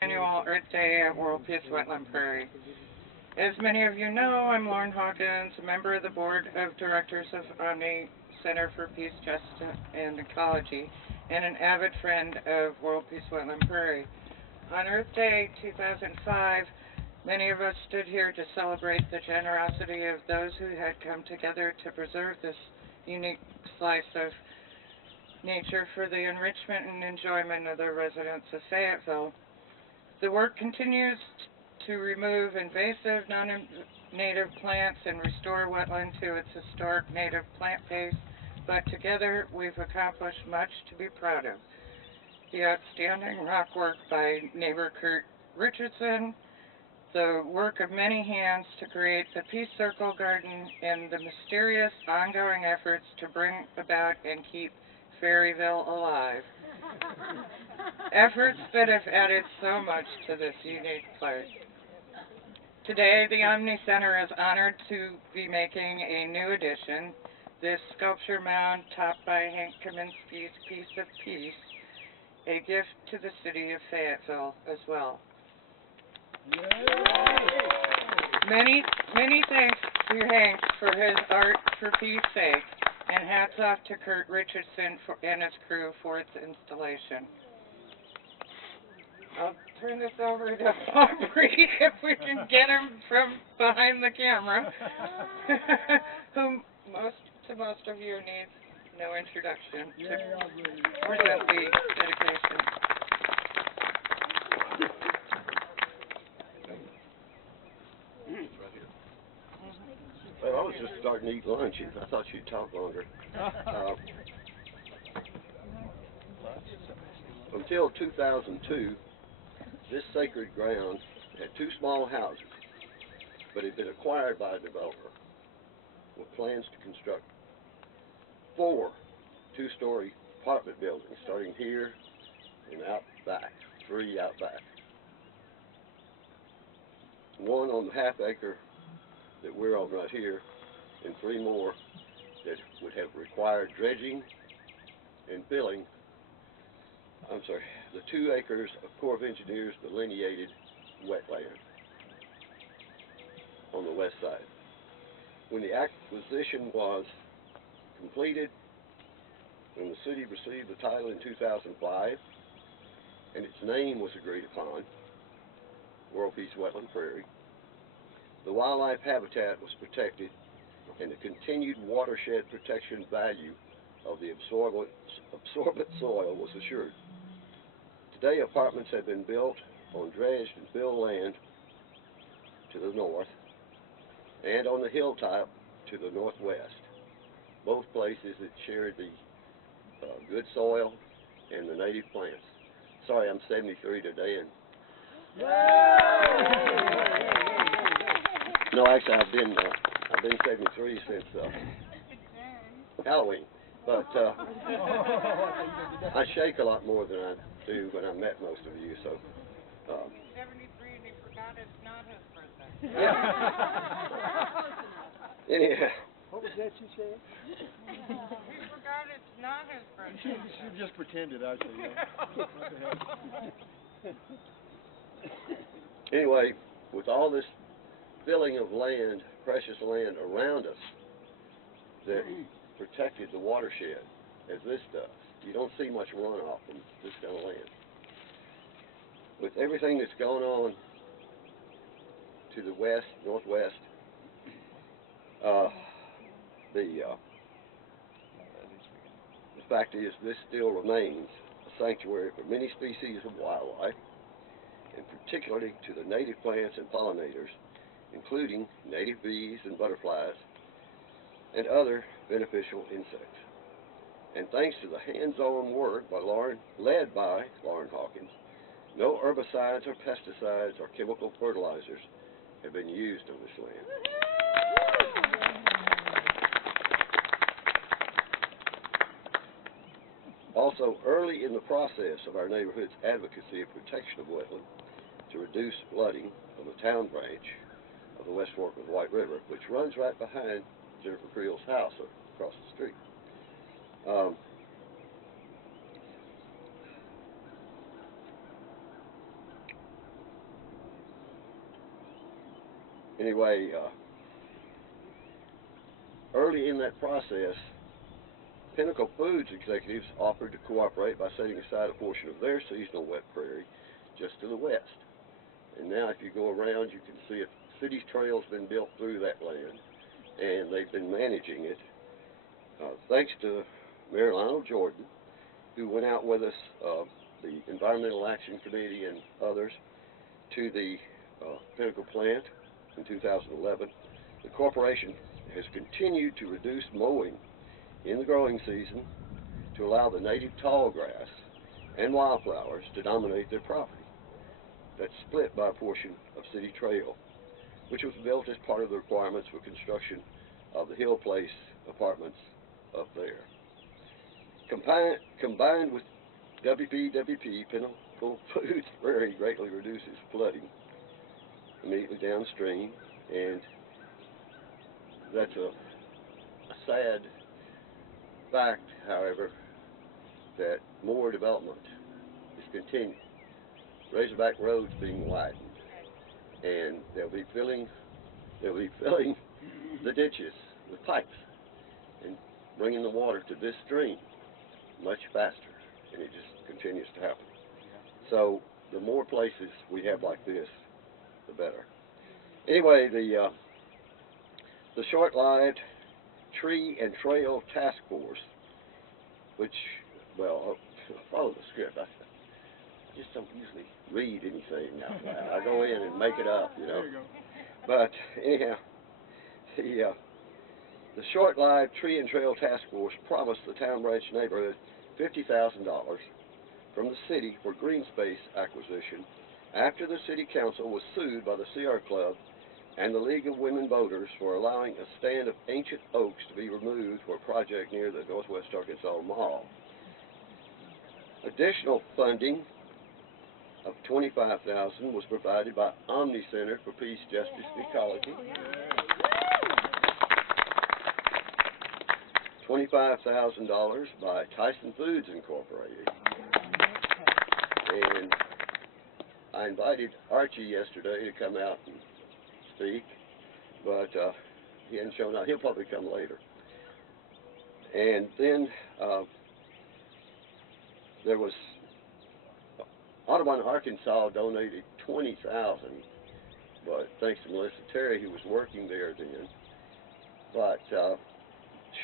Annual Earth Day at World Peace Wetland Prairie. As many of you know, I'm Lauren Hawkins, a member of the Board of Directors of Omni Center for Peace, Justice, and Ecology, and an avid friend of World Peace Wetland Prairie. On Earth Day 2005, many of us stood here to celebrate the generosity of those who had come together to preserve this unique slice of nature for the enrichment and enjoyment of the residents of Fayetteville. The work continues to remove invasive non-native plants and restore wetland to its historic native plant base, but together we've accomplished much to be proud of. The outstanding rock work by neighbor Kurt Richardson, the work of many hands to create the Peace Circle Garden, and the mysterious ongoing efforts to bring about and keep Ferryville alive. Efforts that have added so much to this unique place. Today, the Omni Center is honored to be making a new addition, this sculpture mound topped by Hank Kaminsky's Piece of Peace, a gift to the city of Fayetteville as well. Many thanks to Hank for his art for peace sake, and hats off to Kurt Richardson and his crew for its installation. I'll turn this over to Aubrey if we can get him from behind the camera, whom most of you needs no introduction to present the dedication. Well, I was just starting to eat lunch, and I thought you'd talk longer. Until 2002, this sacred ground had two small houses, but had been acquired by a developer with plans to construct 4 two-story apartment buildings, starting here and out back, 3 out back. 1 on the half-acre that we're on right here, and 3 more that would have required dredging and filling. I'm sorry, the 2 acres of Corps of Engineers delineated wetland on the west side. When the acquisition was completed, when the city received the title in 2005, and its name was agreed upon, World Peace Wetland Prairie, the wildlife habitat was protected, and the continued watershed protection value of the absorbent soil was assured. Today, apartments have been built on dredged and filled land to the north and on the hilltop to the northwest, both places that share the good soil and the native plants. Sorry, I'm 73 today, and no, actually, I've been 73 since Halloween, but I shake a lot more than I do when I met most of you. So 73 and he forgot it's not his birthday. Anyhow. What was that you said? He forgot it's not his birthday. She just pretended, actually. Anyway, with all this filling of land, precious land around us that protected the watershed, as this does, you don't see much runoff from this kind of land. With everything that's going on to the west, northwest, the fact is this still remains a sanctuary for many species of wildlife, and particularly to the native plants and pollinators, including native bees and butterflies and other beneficial insects. And thanks to the hands-on work led by Lauren Hawkins, no herbicides or pesticides or chemical fertilizers have been used on this land. Also, early in the process of our neighborhood's advocacy of protection of wetland to reduce flooding on the town branch of the West Fork of the White River, which runs right behind Jennifer Creel's house across the street. anyway, early in that process, Pinnacle Foods executives offered to cooperate by setting aside a portion of their seasonal wet prairie just to the west. And now if you go around, you can see a city's trail's been built through that land, and they've been managing it. Thanks to Mayor Lionel Jordan, who went out with us, the Environmental Action Committee and others, to the Pinnacle plant in 2011. The corporation has continued to reduce mowing in the growing season to allow the native tall grass and wildflowers to dominate their property. That's split by a portion of City Trail, which was built as part of the requirements for construction of the Hill Place apartments up there. Combined with WPWP, Pinnacle Foods Prairie greatly reduces flooding immediately downstream, and that's a sad fact, however, that more development is continuing. Razorback Road's being widened, and they'll be filling the ditches with pipes and bringing the water to this stream much faster, and it just continues to happen. So the more places we have like this, the better. Anyway, the short-lived Tree and Trail Task Force, which, well, follow the script. I just don't usually read anything out loud. I go in and make it up, you know. But anyhow, the short-lived Tree and Trail Task Force promised the Town Branch neighborhood $50,000 from the city for green space acquisition after the City Council was sued by the Sierra Club and the League of Women Voters for allowing a stand of ancient oaks to be removed for a project near the Northwest Arkansas Mall. Additional funding of $25,000 was provided by Omni Center for Peace, Justice, and Ecology. $25,000 by Tyson Foods Incorporated. And I invited Archie yesterday to come out and speak, but he hadn't shown up. He'll probably come later. And then there was Audubon, Arkansas donated $20,000, but thanks to Melissa Terry, who was working there then. But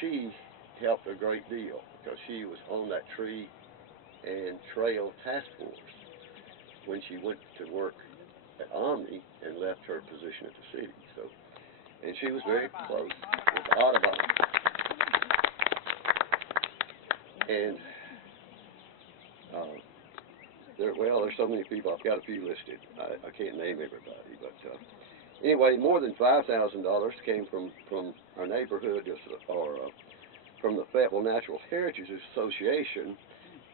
she helped a great deal because she was on that Tree and Trail Task Force when she went to work at Omni and left her position at the city. So, and she was very close with Audubon. And there's so many people. I've got a few listed. I can't name everybody, but anyway, more than $5,000 came from our neighborhood, or from the Fayetteville Natural Heritage Association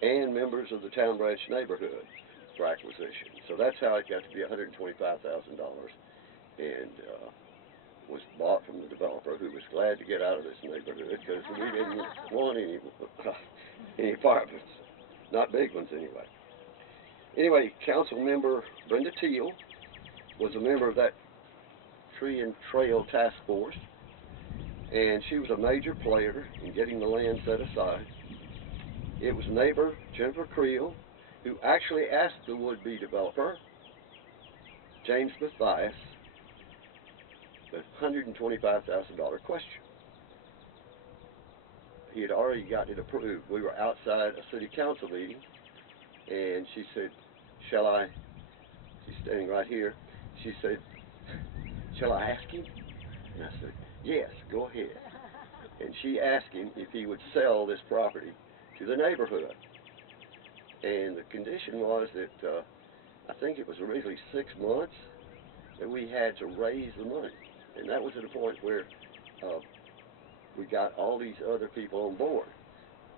and members of the Town Branch neighborhood for acquisition. So that's how it got to be $125,000, and was bought from the developer, who was glad to get out of this neighborhood because we didn't want any apartments, not big ones anyway. Anyway, Council Member Brenda Teal was a member of that Tree and Trail Task Force, and she was a major player in getting the land set aside. It was neighbor Jennifer Creel who actually asked the would-be developer, James Mathias, the $125,000 question. He had already gotten it approved. We were outside a city council meeting, and she said, shall I, she's standing right here, she said, shall I ask him? And I said, yes, go ahead. And she asked him if he would sell this property to the neighborhood. And the condition was that, I think it was originally 6 months, that we had to raise the money. And that was at a point where we got all these other people on board.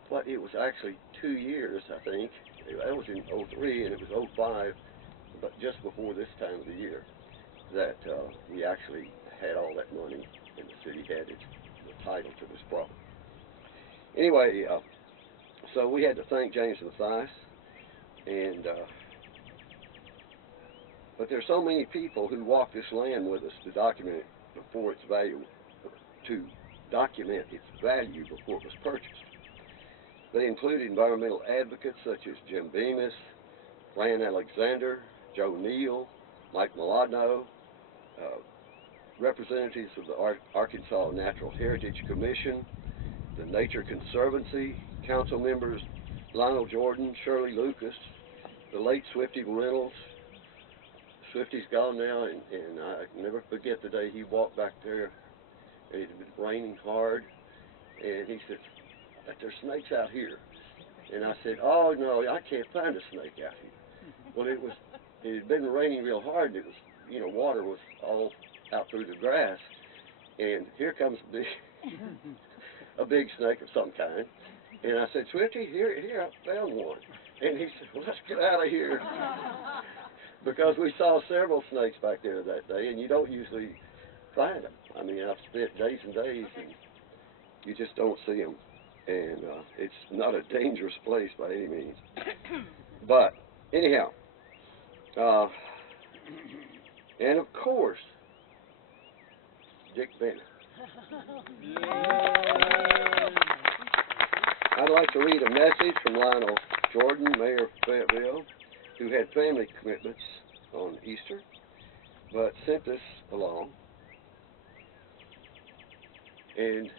But it was actually 2 years, I think. That was in 03, and it was 05, but just before this time of the year, that we actually had all that money, and the city had the title to this property. Anyway, so we had to thank James Mathias, and But there's so many people who walk this land with us to document it before its value, before it was purchased. They include environmental advocates such as Jim Bemis, Fran Alexander, Joe Neal, Mike Milano, representatives of the Arkansas Natural Heritage Commission, the Nature Conservancy, council members Lionel Jordan, Shirley Lucas, the late Swifty Reynolds. Swifty's gone now, and I never forget the day he walked back there. It had been raining hard, and he said, "There's snakes out here." And I said, "Oh no, I can't find a snake out here." Well, it had been raining real hard, and it was, water was all out through the grass, and here comes a big snake of some kind. And I said, "Swifty, here, I found one." And he said, "Well, let's get out of here." Because we saw several snakes back there that day, and you don't usually find them. I mean, I've spent days and days, and you just don't see them. And it's not a dangerous place by any means. But anyhow, and of course, Dick Bennett. I'd like to read a message from Lionel Jordan, Mayor of Fayetteville, who had family commitments on Easter, but sent this along. And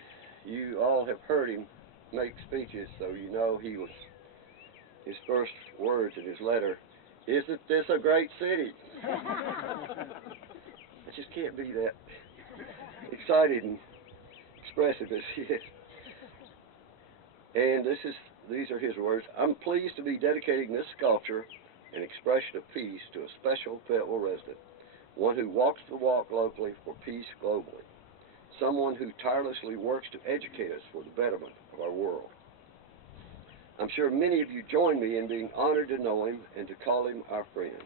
you all have heard him make speeches, so you know his first words in his letter, "Isn't this a great city?" I just can't be that excited and expressive as he is. And these are his words. "I'm pleased to be dedicating this sculpture, an expression of peace, to a special Fayetteville resident, one who walks the walk locally for peace globally, someone who tirelessly works to educate us for the betterment of our world. I'm sure many of you join me in being honored to know him and to call him our friend.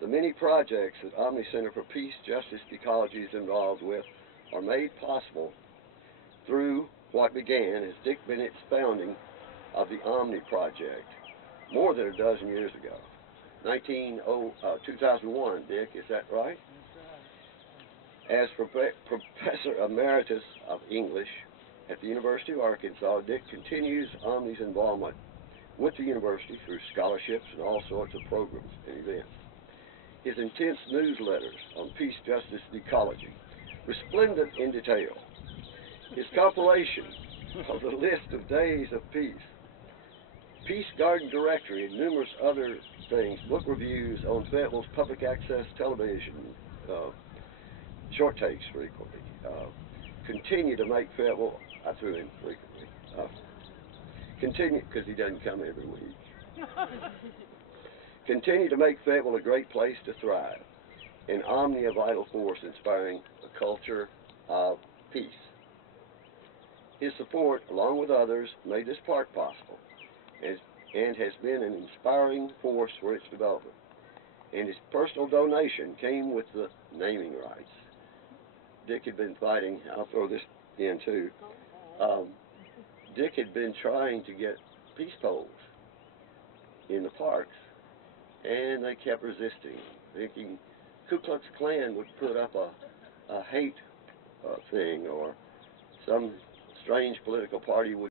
The many projects that Omni Center for Peace, Justice, and Ecology is involved with are made possible through what began as Dick Bennett's founding of the Omni Project more than a dozen years ago. 2001, Dick, is that right? As Professor Emeritus of English at the University of Arkansas, Dick continues Omni's involvement with the university through scholarships and all sorts of programs and events. His intense newsletters on peace, justice, and ecology, resplendent in detail. His compilation of the list of days of peace, Peace Garden Directory, and numerous other things, book reviews on Fayetteville's public access television, short takes frequently, continue to make Fayetteville, I threw in frequently, continue, because he doesn't come every week, continue to make Fayetteville a great place to thrive, and Omni a vital force inspiring a culture of peace. His support, along with others, made this park possible, and has been an inspiring force for its development. And his personal donation came with the naming rights. Dick had been fighting, I'll throw this in too, Dick had been trying to get peace poles in the parks, and they kept resisting, thinking Ku Klux Klan would put up a hate thing, or some strange political party would